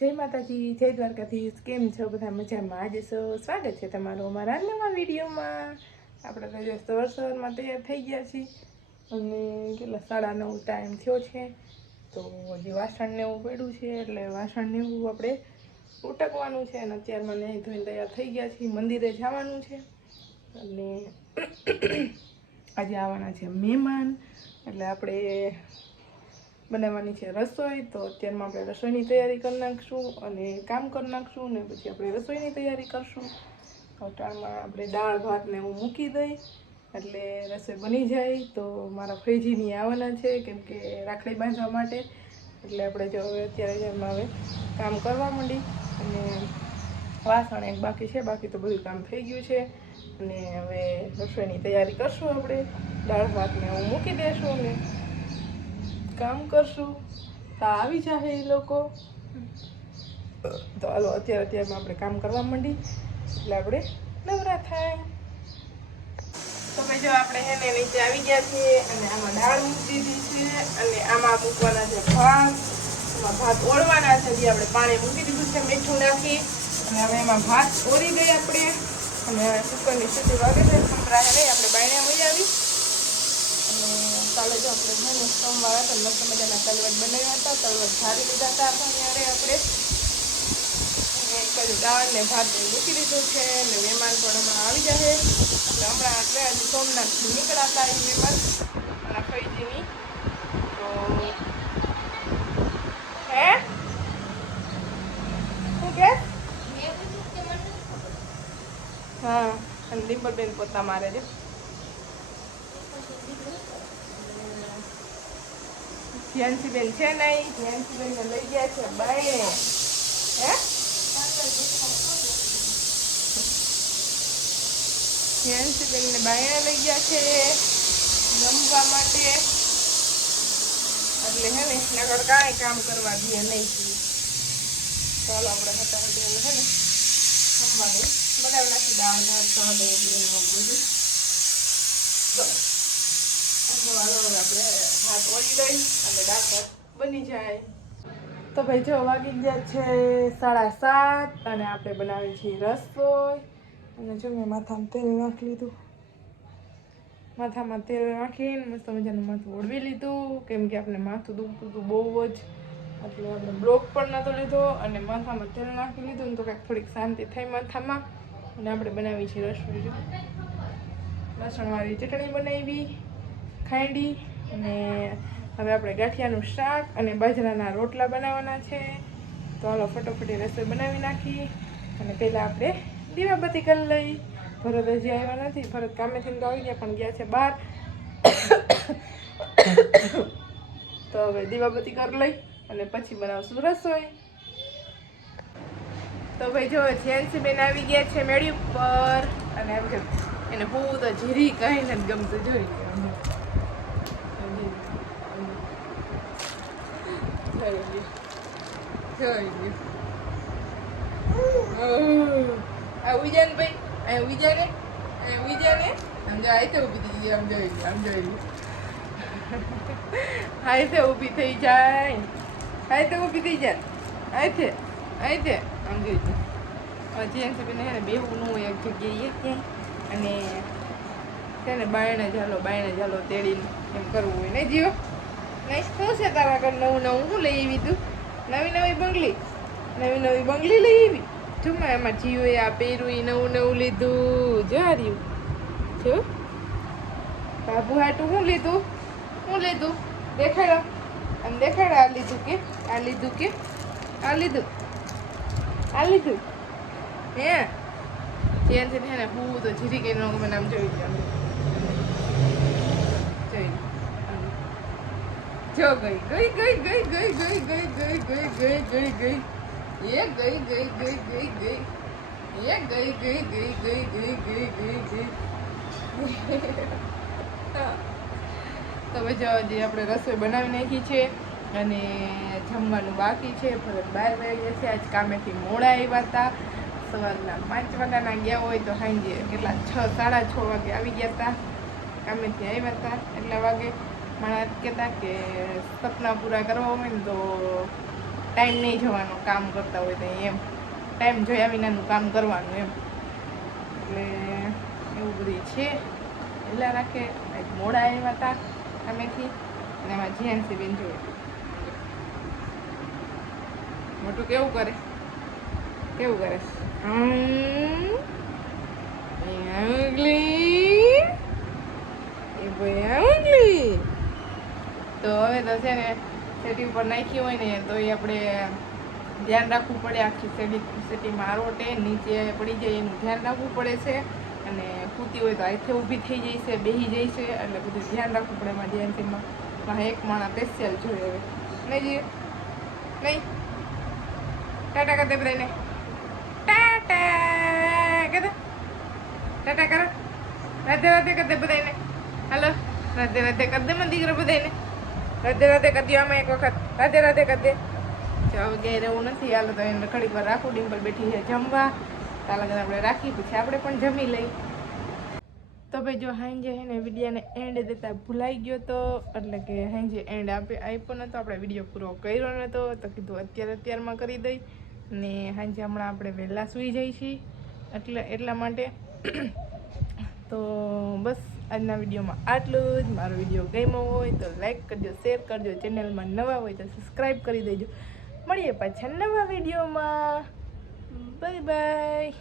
જય માતાજી, જય દ્વારકાધીશ. કેમ છો બધા? મજામાં? આજે સ્વાગત છે તમારું અમારા નવા વિડીયોમાં. આપણે તો જો સવારમાં તૈયાર થઈ ગયા છીએ અને કેટલા 9:30 ટાઈમ થયો છે. તો હજી વાસણને એવું પડ્યું છે એટલે વાસણને એવું આપણે ઉટકવાનું છે. અને અત્યારમાં નહીં ધોઈને તૈયાર થઈ ગયા છીએ, મંદિરે જવાનું છે. અને આજે આવવાના છે મહેમાન, એટલે આપણે બનાવવાની છે રસોઈ. તો અત્યારમાં આપણે રસોઈની તૈયારી કરી નાખશું અને કામ કરી નાખશું ને પછી આપણે રસોઈની તૈયારી કરશું. અટાણમાં આપણે દાળ ભાત ને એવું મૂકી દઈ એટલે રસોઈ બની જાય. તો મારા ફૈજીની આવવાના છે કેમ કે રાખડી બાંધવા માટે, એટલે આપણે જો હવે અત્યારે જેમાં હવે કામ કરવા માંડી. અને વાસણ એક બાકી છે, બાકી તો બધું કામ થઈ ગયું છે. અને હવે રસોઈની તૈયારી કરશું. આપણે દાળ ભાત ને એવું મૂકી દઈશું ને કામ કરશું. તો આવી જાય એ લોકો. તો હાલો અત્યારમાં આપણે કામ કરવા માંડી એટલે આપણે નવરા થાય. તો ભાઈ જો આપણે એને નીચે આવી ગયા છીએ અને આમાં દાળ મૂકી દીધી છે અને આમાં મૂકવાના છે ભાત. એમાં ભાત ઓળવાના છે. જે આપણે પાણી મૂકી દીધું છે મીઠું નાખી, અને હવે એમાં ભાત ઓળી ગઈ આપણે. અને કુકરની સીટી વાગે છે, સંભળાય નહીં. આપણે બાયણે મળી આવી. અને કાલે જો આપણે છે સોમવાર હતા, મસ્ત મજાના તલવટ બનાવ્યા હતા. તલવટ ધારી લીધા હતા ત્યારે આપણે. અને કયું દાળ ને ભાત મૂકી દીધું છે. અને મહેમાન પણ હમણાં આવી જાય. એટલે હમણાં આપણે આજે સોમનાથથી નીકળાતા એ મહેમાન મારા ફૈજીની. તો હે શું કે? હા, અને ડિમ્પલબેન પોતા મારે છે. જ્યાંશીબેન છે નહીં, જ્યાંશીબેનને લઈ ગયા છે બાયણે. હે જ્યાંશીબેનને બાયણે લઈ ગયા છે જમવા માટે. એટલે હે ને નગર કાંઈ કામ કરવા દે નહીં. ચાલો આપણે ફટાફટ હે ને જમવાનું બનાવી નાખી. દાળ ભાત બધું આપણે ભાત ઓળી દઈ અને દાળ ભાત બની જાય. તો ભાઈ જો વાગી ગયા છે 7:30 અને આપણે બનાવી છીએ રસોઈ. અને જો મેં માથામાં તેલ નાખી લીધું. માથામાં તેલ નાખીને મસ્ત મજાનું માથું ઓળવી લીધું, કેમ કે આપણે માથું દુખતું હતું બહુ જ. એટલે આપણે બ્લોક પણ નહોતો લીધો અને માથામાં તેલ નાખી લીધું ને તો કંઈક થોડીક શાંતિ થઈ માથામાં. અને આપણે બનાવી છીએ રસોઈ. લસણવાળી ચટણી બનાવી, ખાંડી. અને હવે આપણે ગાંઠિયાનું શાક અને બાજરાના રોટલા બનાવવાના છે. તો હાલો ફટોફટી રસોઈ બનાવી નાખી. અને પહેલાં આપણે દીવાબત્તી કરી લઈ. ભરત હજી આવ્યા નથી. ભરત કામેથી તો આવી ગયા પણ ગયા છે બહાર. તો હવે દીવાબત્તી કરી લઈ અને પછી બનાવશું રસોઈ. તો ભાઈ જો જ્યાંશીબેન આવી ગયા છે મેળી ઉપર. અને એને હું તો જીરી કઈ નથી ગમતું. જોઈ ઉજા ને ભાઈ, ઉજા ને ઉજા ને સમજો. આ તો ઊભી થઈ જાય. આમ જોઈ હાય તો ઊભી થઈ જાય. હાય તો ઊભી થઈ જાય. આય છે આમ જોઈ. જેન્ટ્સ ને બેવું ન હોય એક જગ્યાએ ક્યાંય. અને તેને બાયણે ચાલો તેડીને એમ કરવું હોય ને જીવો. નહીં શું છે તારા ઘર નવું શું લઈ આવી તું? નવી બંગલી લઈ આવી. જુમાં એમાં જીઓએ આ પહેર્યું એ નવું લીધું. જો હાર્યું જો બાબુ હાટું શું લીધું દેખાડો. આમ દેખાડો. આ લીધું કે હે ત્યાં છે ને. હું તો જીરી કઈ મને આમ જોઈ જો ગઈ. તો જો હજી આપણે રસોઈ બનાવી નાખી છે અને જમવાનું બાકી છે. ફરત બહાર વાગ્યા છે. આજ કામેથી મોડા આવ્યા હતા. સવારના 5 વાગ્યાના ગયા હોય તો સાંજે કેટલા 6-6:30 વાગે આવી ગયા હતા. કામેથી આવ્યા હતા એટલા વાગે. મારા કહેતા કે સપના પૂરા કરવા હોય ને તો ટાઈમ નહીં જવાનો કામ કરતા હોય તો એમ ટાઈમ જોયા વિનાનું કામ કરવાનું એમ એટલે એવું બધું છે. એટલા રાખે મોડા આવ્યા હતા અમેથી અને એમાં જીએનસી બેન જોઈએ મોટું કેવું કરે તો હવે તો છે ને સેટી ઉપર નાખી હોય ને તો એ આપણે ધ્યાન રાખવું પડે. આખી સેટીમાં આરોટે નીચે પડી જાય એનું ધ્યાન રાખવું પડે છે. અને કૂતી હોય તો હાથે ઊભી થઈ જાય છે, બેસી જાય છે, એટલે બધું ધ્યાન રાખવું પડે એમાં જીએનસીમાં. એક માણસ સ્પેશિયલ જોઈએ હવે નહીં જોઈએ નહીં. ટાટા કરી દે બધાને, ટાટા કર દે, ટાટા કરો, રાધે રાધે કરી દે બધાને. હાલો રાધે રાધે કરી દે મને દીકરો બધાને, રાધે રાધે કરી દો. આમાં એક વખત રાધે રાધે કરી દે. જો હવે ગેર એવું નથી. હાલો તો એને ઘડીક વાર રાખું. ડિમ્પલ બેઠી છે જમવા. તાલા આપણે રાખી પછી આપણે પણ જમી લઈ. તો ભાઈ જો હાંજે હે ને વિડીયોને એન્ડ દેતા ભૂલાઈ ગયો તો એટલે કે હાંજે એન્ડ આપ્યો નહોતો, આપણે વિડીયો પૂરો કર્યો નહોતો તો કીધું અત્યારમાં કરી દઈ. ને હાંજે હમણાં આપણે વહેલા સૂઈ જઈએ છીએ એટલા માટે. તો બસ આજના વિડીયોમાં આટલું જ. મારો વિડીયો ગમ્યો હોય તો લાઈક કરજો, શેર કરજો, ચેનલમાં નવા હોય તો સબસ્ક્રાઈબ કરી દેજો. મળીએ પાછા નવા વિડીયોમાં. Bye bye.